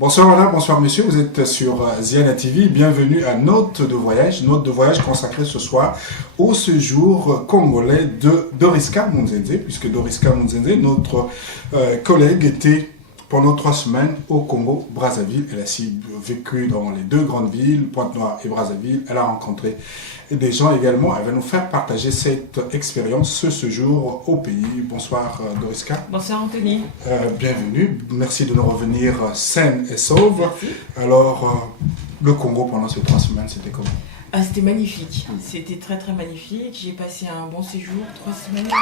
Bonsoir madame, bonsoir monsieur, vous êtes sur Ziana TV, bienvenue à Note de voyage consacrée ce soir au séjour congolais de Doriska Munzenze, puisque Doriska Munzenze, notre collègue, était pendant 3 semaines au Congo-Brazzaville. Elle a aussi vécu dans les 2 grandes villes, Pointe-Noire et Brazzaville. Elle a rencontré des gens également. Elle va nous faire partager cette expérience, ce séjour au pays. Bonsoir Doriska. Bonsoir Anthony. Bienvenue. Merci de nous revenir saine et sauve. Merci. Alors, le Congo pendant ces 3 semaines, c'était comment? C'était magnifique. C'était très très magnifique. J'ai passé un bon séjour, 3 semaines.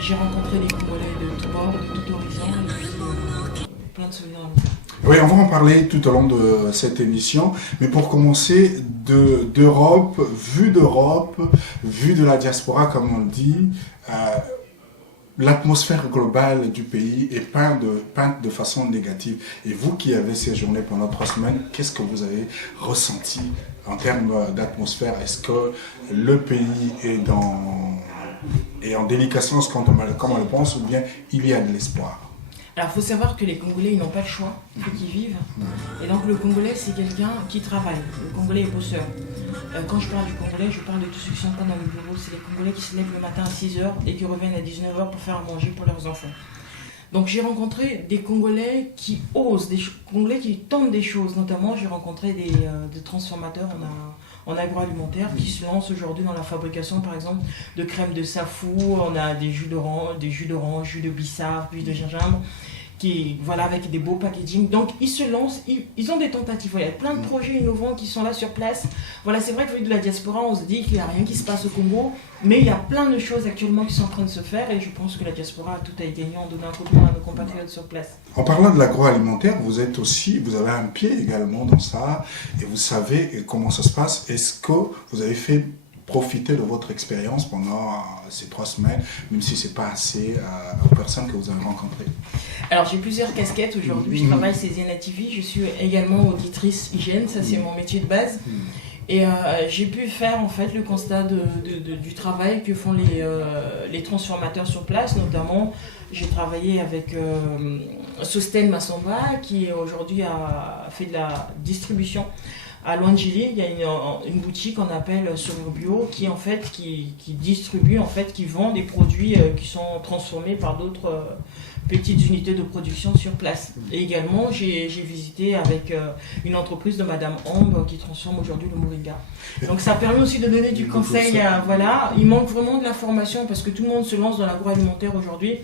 J'ai rencontré des Congolais de tout bord, de tout horizon, et puis plein de souvenirs. Oui, on va en parler tout au long de cette émission, mais pour commencer, d'Europe, vue de la diaspora, comme on le dit, l'atmosphère globale du pays est peinte de façon négative. Et vous qui avez séjourné pendant 3 semaines, qu'est-ce que vous avez ressenti en termes d'atmosphère? Est-ce que le pays est en déliquescence comme on le pense, ou bien il y a de l'espoir? Alors, il faut savoir que les Congolais, ils n'ont pas le choix, il faut qu'ils vivent. Et donc, le Congolais, c'est quelqu'un qui travaille. Le Congolais est bosseur. Quand je parle du Congolais, je parle de tous ceux qui ne sont pas dans le bureau. C'est les Congolais qui se lèvent le matin à 6h et qui reviennent à 19h pour faire à manger pour leurs enfants. Donc, j'ai rencontré des Congolais qui osent, des Congolais qui tentent des choses. Notamment, j'ai rencontré des transformateurs en agroalimentaire qui se lancent aujourd'hui dans la fabrication, par exemple, de crème de safou. On a des jus d'orange, jus de bissap, jus de gingembre, avec des beaux packaging. Donc, ils se lancent, ils ont des tentatives. Il y a plein de projets innovants qui sont là sur place. Voilà, c'est vrai que vu de la diaspora, on se dit qu'il n'y a rien qui se passe au Congo, mais il y a plein de choses actuellement qui sont en train de se faire, et je pense que la diaspora a tout à y gagner en donnant un coup de main à nos compatriotes sur place. En parlant de l'agroalimentaire, vous avez un pied également dans ça, et vous savez comment ça se passe. Est-ce que vous avez fait profiter de votre expérience pendant ces 3 semaines, même si ce n'est pas assez aux personnes que vous avez rencontrées? Alors, j'ai plusieurs casquettes aujourd'hui. Je travaille chez Ziana TV, je suis également auditrice hygiène, ça c'est mon métier de base. Et j'ai pu faire en fait le constat du travail que font les transformateurs sur place. Notamment, j'ai travaillé avec Sosten Massamba, qui aujourd'hui a fait de la distribution. À Luangili, il y a une boutique qu'on appelle Sur Bio qui en fait qui distribue, en fait, qui vend des produits qui sont transformés par d'autres petites unités de production sur place. Et également, j'ai visité avec une entreprise de Madame Ambe qui transforme aujourd'hui le moringa. Donc ça permet aussi de donner du conseil. Voilà, il manque vraiment de la formation parce que tout le monde se lance dans l'agroalimentaire aujourd'hui.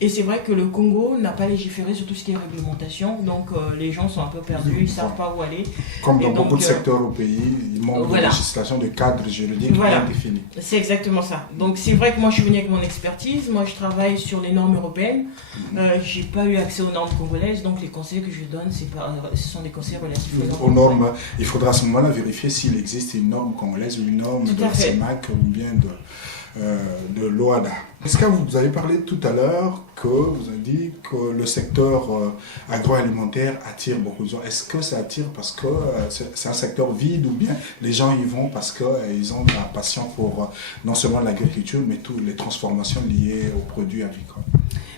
Et c'est vrai que le Congo n'a pas légiféré sur tout ce qui est réglementation, donc les gens sont un peu perdus, ils ne savent pas où aller. Comme dans beaucoup de secteurs au pays, il manque de législation, de cadre juridique bien défini. C'est exactement ça. Donc c'est vrai que moi je suis venue avec mon expertise, moi je travaille sur les normes européennes, je n'ai pas eu accès aux normes congolaises, donc les conseils que je donne, ce sont des conseils relatifs aux normes. Il faudra à ce moment-là vérifier s'il existe une norme congolaise ou une norme de la CEMAC ou bien de l'OADA. Est-ce que vous avez parlé tout à l'heure que vous avez dit que le secteur agroalimentaire attire beaucoup de gens? Est-ce que ça attire parce que c'est un secteur vide, ou bien les gens y vont parce qu'ils ont de la passion pour non seulement l'agriculture, mais toutes les transformations liées aux produits agricoles?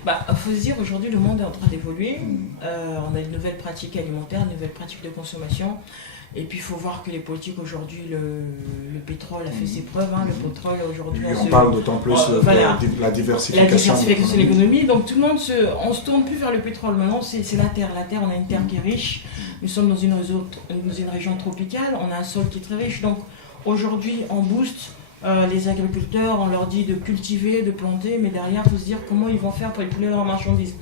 Il faut se dire, aujourd'hui le monde est en train d'évoluer. On a de nouvelles pratiques alimentaires, de nouvelles pratiques de consommation. Et puis il faut voir que les politiques aujourd'hui, le pétrole a fait ses preuves. Le pétrole aujourd'hui... On parle d'autant plus de la diversification de l'économie. Donc tout le monde on se tourne plus vers le pétrole. Maintenant c'est la terre. La terre, on a une terre qui est riche. Nous sommes dans une région tropicale. On a un sol qui est très riche. Donc aujourd'hui on booste les agriculteurs. On leur dit de cultiver, de planter. Mais derrière il faut se dire comment ils vont faire pour écouler leurs marchandises.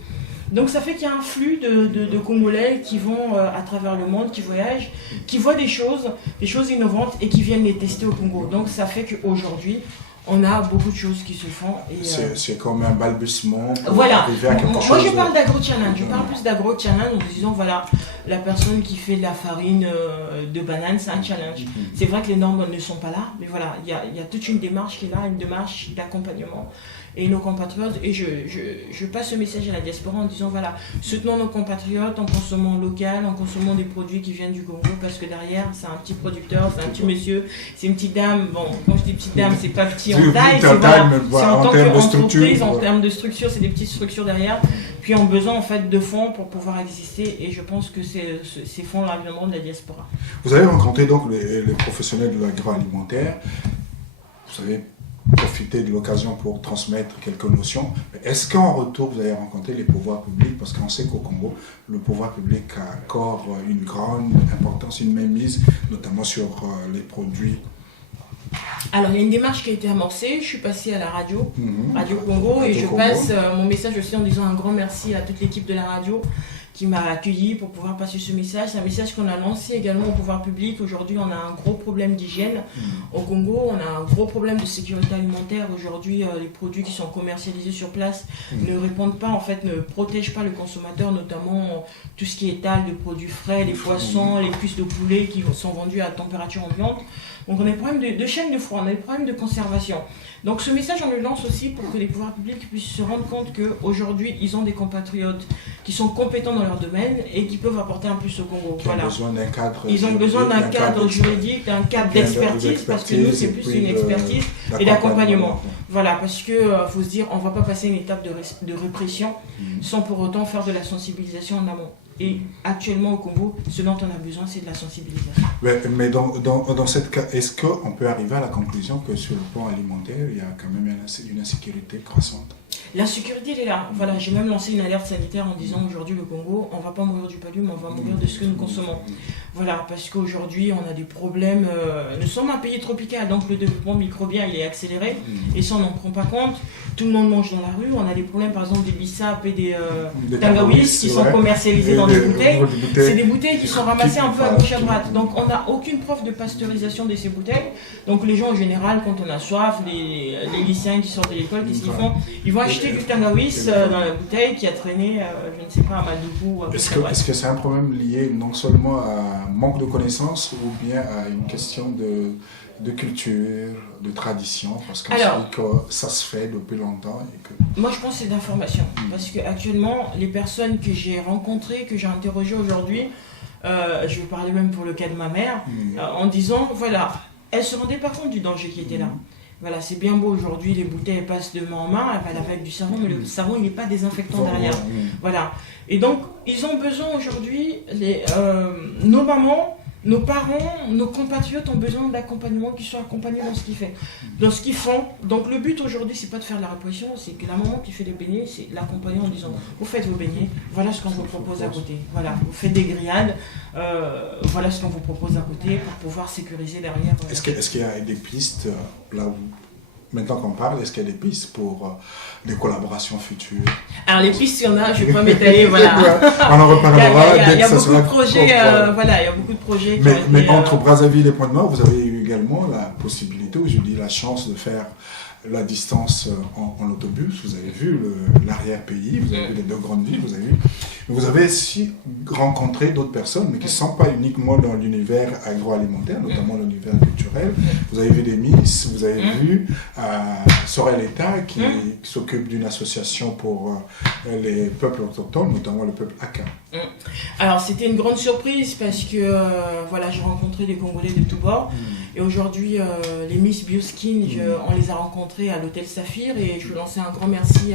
Donc ça fait qu'il y a un flux de Congolais qui vont à travers le monde, qui voyagent, qui voient des choses innovantes et qui viennent les tester au Congo. Donc ça fait qu'aujourd'hui, on a beaucoup de choses qui se font. C'est comme un balbutiement pour voilà. arriver à quelque chose. Moi je parle d'agro-challenge, je parle plus d'agro-challenge en disant voilà, la personne qui fait de la farine de banane, c'est un challenge. C'est vrai que les normes ne sont pas là, mais voilà, il y a toute une démarche qui est là, une démarche d'accompagnement. Et nos compatriotes, et je passe ce message à la diaspora en disant voilà, soutenons nos compatriotes en consommant local, en consommant des produits qui viennent du Congo, parce que derrière c'est un petit producteur, c'est un petit monsieur, c'est une petite dame. Bon, quand je dis petite dame, c'est pas petit en taille, c'est en tant qu'entreprise, en termes de structure, c'est des petites structures derrière. qui ont besoin en fait de fonds pour pouvoir exister, et je pense que ces fonds-là viendront de la diaspora. Vous avez rencontré donc les professionnels de l'agroalimentaire, vous avez profité de l'occasion pour transmettre quelques notions. Est-ce qu'en retour vous avez rencontré les pouvoirs publics, parce qu'on sait qu'au Congo, le pouvoir public accorde une grande importance, une mainmise, notamment sur les produits? Alors, il y a une démarche qui a été amorcée. Je suis passée à la radio, Radio Congo, et je passe mon message aussi en disant un grand merci à toute l'équipe de la radio qui m'a accueilli pour pouvoir passer ce message. C'est un message qu'on a lancé également au pouvoir public. Aujourd'hui, on a un gros problème d'hygiène au Congo. On a un gros problème de sécurité alimentaire. Aujourd'hui, les produits qui sont commercialisés sur place ne répondent pas, en fait, ne protègent pas le consommateur, notamment tout ce qui est étal de produits frais, les poissons, les cuisses de poulet qui sont vendues à température ambiante. Donc on a des problèmes de chaîne de froid, on a des problèmes de conservation. Donc ce message, on le lance aussi pour que les pouvoirs publics puissent se rendre compte qu'aujourd'hui, ils ont des compatriotes qui sont compétents dans leur domaine et qui peuvent apporter un plus au Congo. Ils ont besoin d'un cadre juridique, d'un cadre d'expertise, parce que nous, c'est plus une expertise et d'accompagnement. Voilà, parce qu'il faut se dire, on ne va pas passer une étape de répression sans pour autant faire de la sensibilisation en amont. Et actuellement au Congo, ce dont on a besoin, c'est de la sensibilisation. Mais dans cette cas, est-ce qu'on peut arriver à la conclusion que sur le plan alimentaire, il y a quand même une insécurité croissante? La sécurité, elle est là. Voilà, j'ai même lancé une alerte sanitaire en disant aujourd'hui le Congo, on ne va pas mourir du paludisme, on va mourir de ce que nous consommons. Voilà, parce qu'aujourd'hui on a des problèmes. Nous sommes un pays tropical, donc le développement microbien il est accéléré, et ça on n'en prend pas compte. Tout le monde mange dans la rue. On a des problèmes par exemple des bissap et des tangawis qui sont commercialisés dans des bouteilles. C'est des bouteilles qui sont ramassées un peu à gauche à droite. Donc on n'a aucune preuve de pasteurisation de ces bouteilles. Donc les gens en général, quand on a soif, les lycéens qui sortent de l'école, qu'est-ce qu'ils font? Ils vont acheter du tangawis dans la bouteille qui a traîné, je ne sais pas, à Madougou. Est-ce que c'est un problème lié non seulement à un manque de connaissances ou bien à une question de culture, de tradition, parce qu'on sait que ça se fait depuis longtemps et que... Moi je pense que c'est d'information, parce qu'actuellement les personnes que j'ai rencontrées, que j'ai interrogées aujourd'hui, je vais parler même pour le cas de ma mère, en disant voilà, elle ne se rendait pas compte du danger qui était là. Voilà, c'est bien beau aujourd'hui, les bouteilles passent de main en main, elle va laver avec du savon, mais le savon il n'est pas désinfectant derrière. Voilà. Et donc ils ont besoin aujourd'hui, nos mamans, nos parents, nos compatriotes ont besoin d'accompagnement, qui soient accompagnés dans ce qu'ils font. Dans ce qu'ils font. Donc le but aujourd'hui, c'est pas de faire de la répression, c'est que la maman qui fait les beignets, c'est l'accompagner en disant vous faites vos beignets, voilà ce qu'on vous propose à côté. Voilà, vous faites des grillades, voilà ce qu'on vous propose à côté pour pouvoir sécuriser derrière. Est-ce qu'il y a des pistes là où, maintenant qu'on parle, est-ce qu'il y a des pistes pour des collaborations futures? Alors les pistes, il y en a, je ne vais pas m'étaler, voilà. On en reparlera dès que ça sera il y a beaucoup de projets. Mais entre Brazzaville et Pointe-Noire, vous avez eu également la possibilité, ou je dis la chance de faire la distance en autobus. Vous avez vu l'arrière-pays, vous avez vu les deux grandes villes, vous avez aussi rencontré d'autres personnes, mais qui ne sont pas uniquement dans l'univers agroalimentaire, notamment l'univers culturel. Vous avez vu des Miss, vous avez vu Sorel État qui s'occupe d'une association pour les peuples autochtones, notamment le peuple Aka. Alors c'était une grande surprise parce que voilà, j'ai rencontré des Congolais de tous bords. Et aujourd'hui, les Miss Bioskin, on les a rencontrés à l'hôtel Saphir, et je veux lancer un grand merci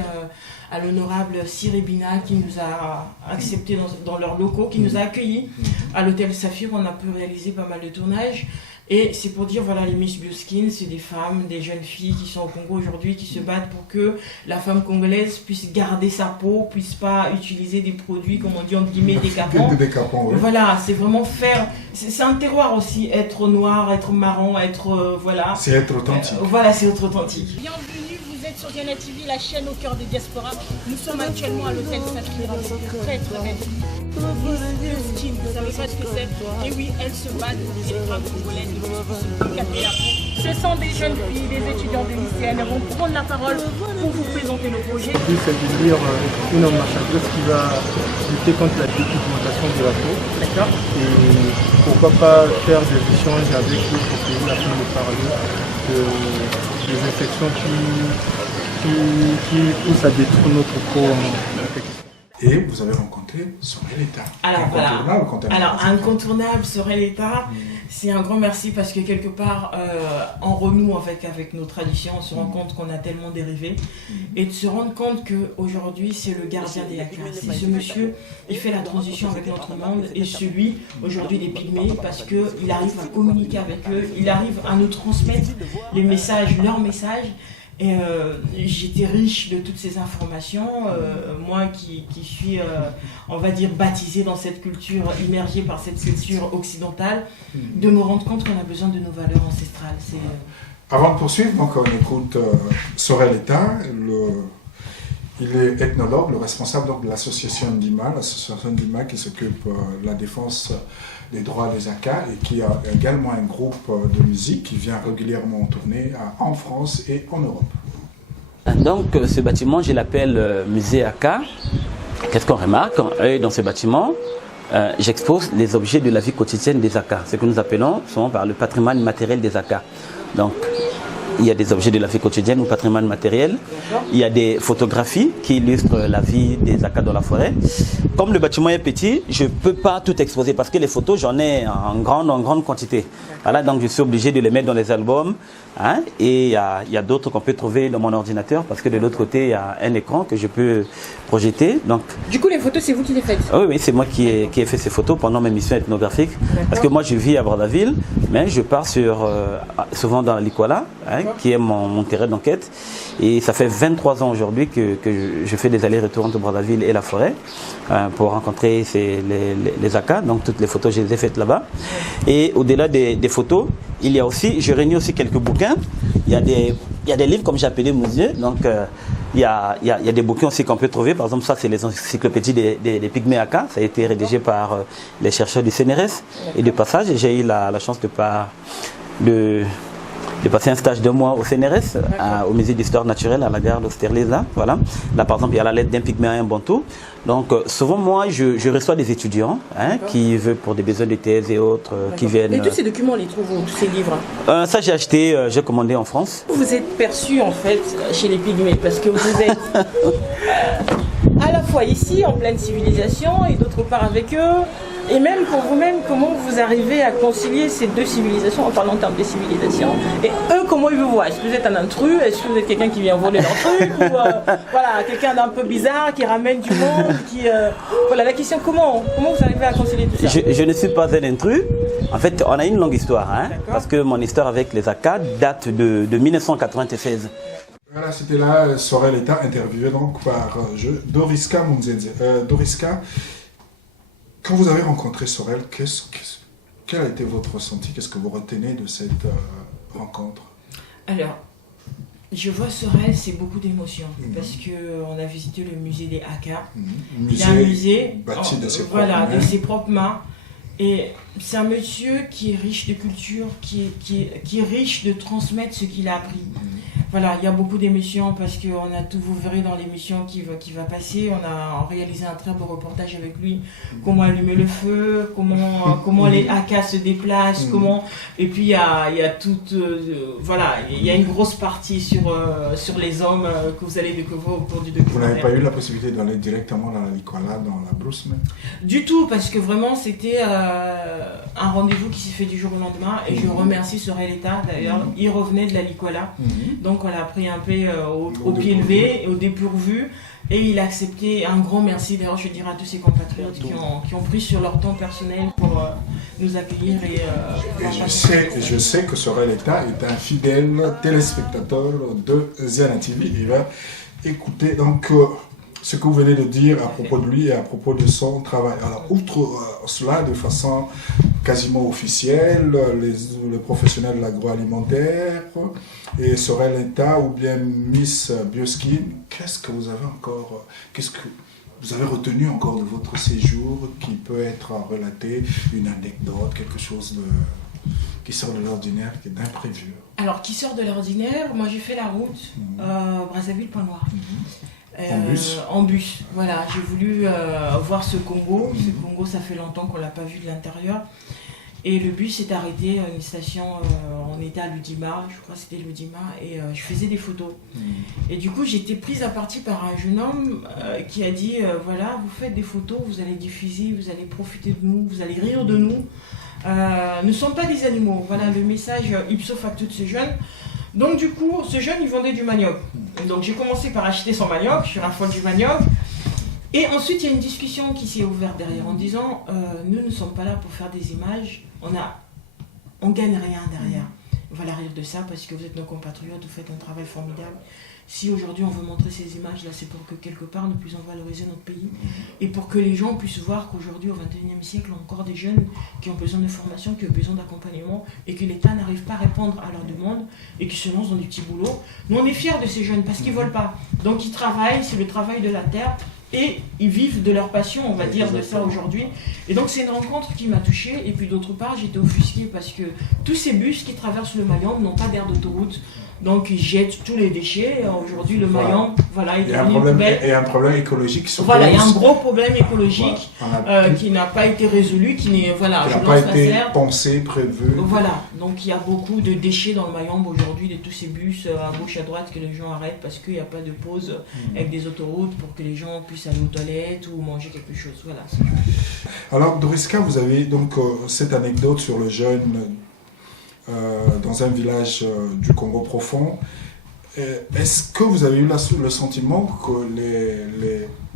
à l'honorable Sirebina qui nous a acceptés dans leurs locaux, qui nous a accueillis à l'hôtel Saphir. On a pu réaliser pas mal de tournages. Et c'est pour dire, voilà, les Miss Bioskin, c'est des femmes, des jeunes filles qui sont au Congo aujourd'hui, qui se battent pour que la femme congolaise puisse garder sa peau, puisse pas utiliser des produits, comme on dit entre guillemets, décapants. Oui. Voilà, c'est vraiment faire... C'est un terroir aussi, être noir, être marron, être... voilà. C'est être authentique. Voilà, c'est être authentique. Bienvenue, vous êtes sur Diana TV, la chaîne au cœur des diasporas. Nous sommes actuellement à l'hôtel Saphir avec une très très belle Bioskin. Vous savez pas ce que c'est? Et oui, elles se battent pour que les femmes congolaises ne puissent plus se décaper la peau. Ce sont des jeunes filles, des étudiantes de lycéennes. Elles vont prendre la parole pour vous présenter nos projets. Le but, c'est de lire une ambassadrice qui va lutter contre la dépigmentation de la peau. D'accord. Et pourquoi pas faire des échanges avec d'autres pays afin de parler des infections qui poussent à détruire notre peau. Et vous avez rencontré Sorel État. Alors voilà. Alors incontournable Sorel État, C'est un grand merci parce que quelque part, on renoue avec nos traditions, on se rend compte qu'on a tellement dérivé et de se rendre compte qu'aujourd'hui, c'est le gardien des Akas. C'est ce monsieur, il fait la transition avec notre monde et celui, aujourd'hui, des Pygmées, parce qu'il arrive à communiquer avec eux, il arrive à nous transmettre les messages, leurs messages. Et j'étais riche de toutes ces informations, moi qui suis, on va dire, baptisée dans cette culture, immergée par cette culture occidentale, de me rendre compte qu'on a besoin de nos valeurs ancestrales. Avant de poursuivre, donc, on écoute Sorel Eta, il est ethnologue, le responsable donc, de l'association Ndima qui s'occupe de la défense des droits des Akas et qui a également un groupe de musique qui vient régulièrement en tournée en France et en Europe. Donc ce bâtiment, je l'appelle musée Aka. Qu'est-ce qu'on remarque? Dans ce bâtiment, j'expose les objets de la vie quotidienne des Akas, ce que nous appelons souvent par le patrimoine matériel des Akas. Donc, il y a des objets de la vie quotidienne ou patrimoine matériel. Il y a des photographies qui illustrent la vie des Akas dans la forêt. Comme le bâtiment est petit, je ne peux pas tout exposer parce que les photos, j'en ai en grande quantité. Voilà, donc je suis obligé de les mettre dans les albums. Hein, et il y a d'autres qu'on peut trouver dans mon ordinateur parce que de l'autre côté, il y a un écran que je peux projeter. Donc, du coup, les photos, c'est vous qui les faites? Oui, c'est moi qui ai fait ces photos pendant mes missions ethnographiques. Parce que moi, je vis à Brazzaville, mais je pars souvent dans l'Ikwala, hein, qui est mon terrain d'enquête. Et ça fait 23 ans aujourd'hui que je fais des allers-retours entre Brazzaville et la forêt pour rencontrer les Akas. Donc, toutes les photos, je les ai faites là-bas. Et au-delà des photos, je réunis aussi quelques bouquins. Il y a des livres comme j'ai appelé musées. Donc il y a des bouquins aussi qu'on peut trouver. Par exemple, ça c'est les encyclopédies des Pygmées Akas. Ça a été rédigé par les chercheurs du CNRS. Et de passage, j'ai eu la chance de passer un stage de mois au CNRS, au musée d'histoire naturelle à la gare d'Austerlitz. Voilà. Là, par exemple, il y a la lettre d'un Pygmée à un Bantou. Donc, souvent, moi, je reçois des étudiants qui veulent, pour des besoins de thèse et autres, qui viennent. Et tous ces documents, on les trouve où, tous ces livres? Ça, j'ai commandé en France. Vous êtes perçu, en fait, chez les Pygmées, parce que vous êtes à la fois ici, en pleine civilisation, et d'autre part avec eux. Et même pour vous-même, comment vous arrivez à concilier ces deux civilisations, en parlant en termes de civilisation, et eux, comment ils vous voient? Est-ce que vous êtes un intrus? Est-ce que vous êtes quelqu'un qui vient voler leur truc? Ou voilà, quelqu'un d'un peu bizarre qui ramène du monde Voilà, la question, comment vous arrivez à concilier tout ça? Je ne suis pas un intrus. En fait, on a une longue histoire, parce que mon histoire avec les Akas date de 1996. Voilà, c'était là Sorel Eta, interviewé donc par Doriska Munzenze. Doriska, quand vous avez rencontré Sorel, quel a été votre ressenti? Qu'est-ce que vous retenez de cette rencontre? Alors, je vois Sorel, c'est beaucoup d'émotions, parce qu'on a visité le musée des Akas. Il a un musée bâti de ses propres mains. De ses propres mains. Et c'est un monsieur qui est riche de culture, qui est riche de transmettre ce qu'il a appris. Voilà, il y a beaucoup d'émissions parce qu'on a tout, vous verrez dans l'émission qui va passer, on a réalisé un très beau reportage avec lui, comment allumer le feu, comment les Akas se déplacent, et puis il y a toute, voilà, il y a une grosse partie sur les hommes que vous allez découvrir au cours du documentaire. Vous n'avez pas eu la possibilité d'aller directement dans la Likwala, dans la brousse même? Du tout, parce que vraiment c'était un rendez-vous qui s'est fait du jour au lendemain, et je remercie Sorel Eta d'ailleurs, il revenait de la Likwala, donc on l'a pris un peu au pied levé et au dépourvu, et il a accepté. Un grand merci d'ailleurs, je dirais à tous ses compatriotes qui ont pris sur leur temps personnel pour nous accueillir. Je sais que Sorel Eta est un fidèle téléspectateur de Ziana TV. Il va écouter donc ce que vous venez de dire à propos de lui et à propos de son travail. Alors, outre cela, de façon quasiment officielle, les professionnels de l'agroalimentaire et Sorel Eta ou bien Miss Bioskin, qu'est-ce que vous avez encore, qu'est-ce que vous avez retenu encore de votre séjour qui peut être relaté, une anecdote, quelque chose qui sort de l'ordinaire, qui est d'imprévu? Alors, qui sort de l'ordinaire, moi j'ai fait la route Brazzaville-Point-Noir. En bus, voilà, j'ai voulu voir ce Congo. Ce Congo, ça fait longtemps qu'on ne l'a pas vu de l'intérieur. Et le bus s'est arrêté à une station, on était à Ludima, je crois que c'était Ludima, et je faisais des photos. Et du coup, j'étais prise à partie par un jeune homme qui a dit voilà, vous faites des photos, vous allez diffuser, vous allez profiter de nous, vous allez rire de nous. ne sont pas des animaux. Voilà le message ipso facto de ce jeune. Donc du coup, ce jeune, il vendait du manioc. Donc j'ai commencé par acheter son manioc, je suis raffole du manioc. Et ensuite, il y a une discussion qui s'est ouverte derrière en disant nous ne sommes pas là pour faire des images, on gagne rien derrière. On va rire de ça parce que vous êtes nos compatriotes, vous faites un travail formidable. Si aujourd'hui on veut montrer ces images-là, c'est pour que quelque part nous puissions valoriser notre pays et pour que les gens puissent voir qu'aujourd'hui, au XXIe siècle, on a encore des jeunes qui ont besoin de formation, qui ont besoin d'accompagnement et que l'État n'arrive pas à répondre à leurs demandes et qui se lancent dans des petits boulots. Nous, on est fiers de ces jeunes parce qu'ils ne volent pas. Donc ils travaillent, c'est le travail de la terre. Et ils vivent de leur passion, on va dire, de ça aujourd'hui. Et donc c'est une rencontre qui m'a touchée. Et puis d'autre part, j'étais offusquée parce que tous ces bus qui traversent le Mayombe n'ont pas d'aire d'autoroute. Donc ils jettent tous les déchets. Aujourd'hui, le Mayombe, voilà, il y a un problème écologique. Voilà, il y a un gros problème écologique qui n'a pas été résolu, qui n'a pas été pensé, prévu. Voilà, donc il y a beaucoup de déchets dans le Mayombe aujourd'hui, de tous ces bus à gauche, à droite que les gens arrêtent parce qu'il n'y a pas de pause avec des autoroutes pour que les gens puissent aller aux toilettes ou manger quelque chose. Voilà. Alors Doriska, vous avez donc cette anecdote sur le jeune dans un village du Congo profond. Est-ce que vous avez eu le sentiment que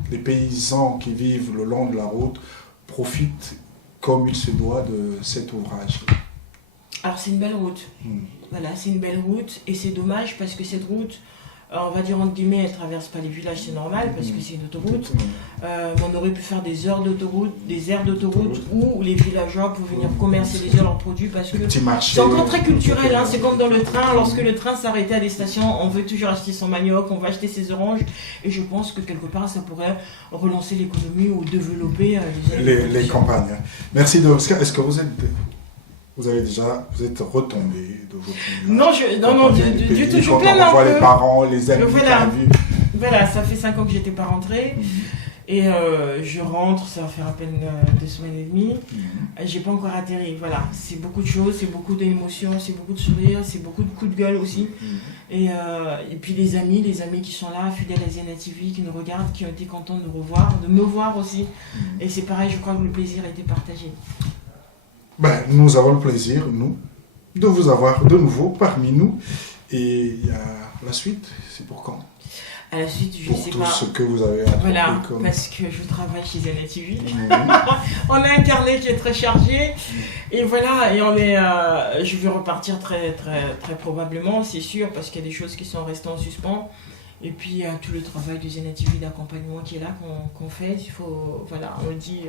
les paysans qui vivent le long de la route profitent comme il se doit de cet ouvrage? Alors c'est une belle route. Voilà, c'est une belle route et c'est dommage parce que cette route, on va dire entre guillemets, elle ne traverse pas les villages, c'est normal parce que c'est une autoroute. On aurait pu faire des heures d'autoroute, des aires d'autoroute où les villageois peuvent venir commercialiser leurs produits parce que c'est encore très culturel. Hein, c'est comme dans le train, lorsque le train s'arrêtait à des stations, on veut toujours acheter son manioc, on va acheter ses oranges. Et je pense que quelque part, ça pourrait relancer l'économie ou développer les campagnes. Merci Doriska. Est-ce que vous êtes retombé de vos Non, du tout. Je plains un peu. On voit peu. Les parents, les amis. Voilà, ça fait 5 ans que j'étais pas rentrée. Et je rentre, ça va faire à peine 2 semaines et demie. J'ai pas encore atterri. Voilà, c'est beaucoup de choses, c'est beaucoup d'émotions, c'est beaucoup de sourires, c'est beaucoup de coups de gueule aussi. Et puis les amis qui sont là, fidèles à Ziana TV, qui nous regardent, qui ont été contents de nous revoir, de me voir aussi. Et c'est pareil, je crois que le plaisir a été partagé. Nous avons le plaisir, nous, de vous avoir de nouveau parmi nous. Et il y a la suite, c'est pour quand? À la suite, je pour sais tout pas. Ce que vous avez appris. Voilà, parce que je travaille chez Ziana TV. On a un carnet qui est très chargé. Et voilà, et je vais repartir très, très, très probablement, c'est sûr, parce qu'il y a des choses qui sont restées en suspens. Et puis il y a tout le travail de Ziana TV d'accompagnement qui est là, qu'on fait. Il faut, voilà, on le dit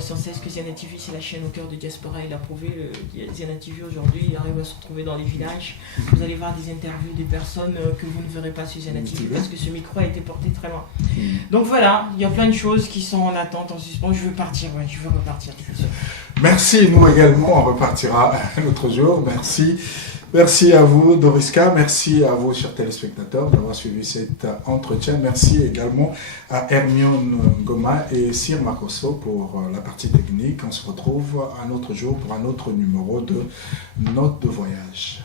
sans cesse que Ziana TV c'est la chaîne au cœur de diaspora. Il a prouvé, Ziana TV aujourd'hui arrive à se retrouver dans les villages. Vous allez voir des interviews des personnes que vous ne verrez pas sur Ziana TV parce que ce micro a été porté très loin. Donc voilà, il y a plein de choses qui sont en attente, en suspens. Je veux partir, je veux repartir. Merci, nous également, on repartira un autre jour. Merci. Merci à vous Doriska, merci à vous chers téléspectateurs d'avoir suivi cet entretien. Merci également à Hermione Goma et Sir Makoso pour la partie technique. On se retrouve un autre jour pour un autre numéro de Notes de voyage.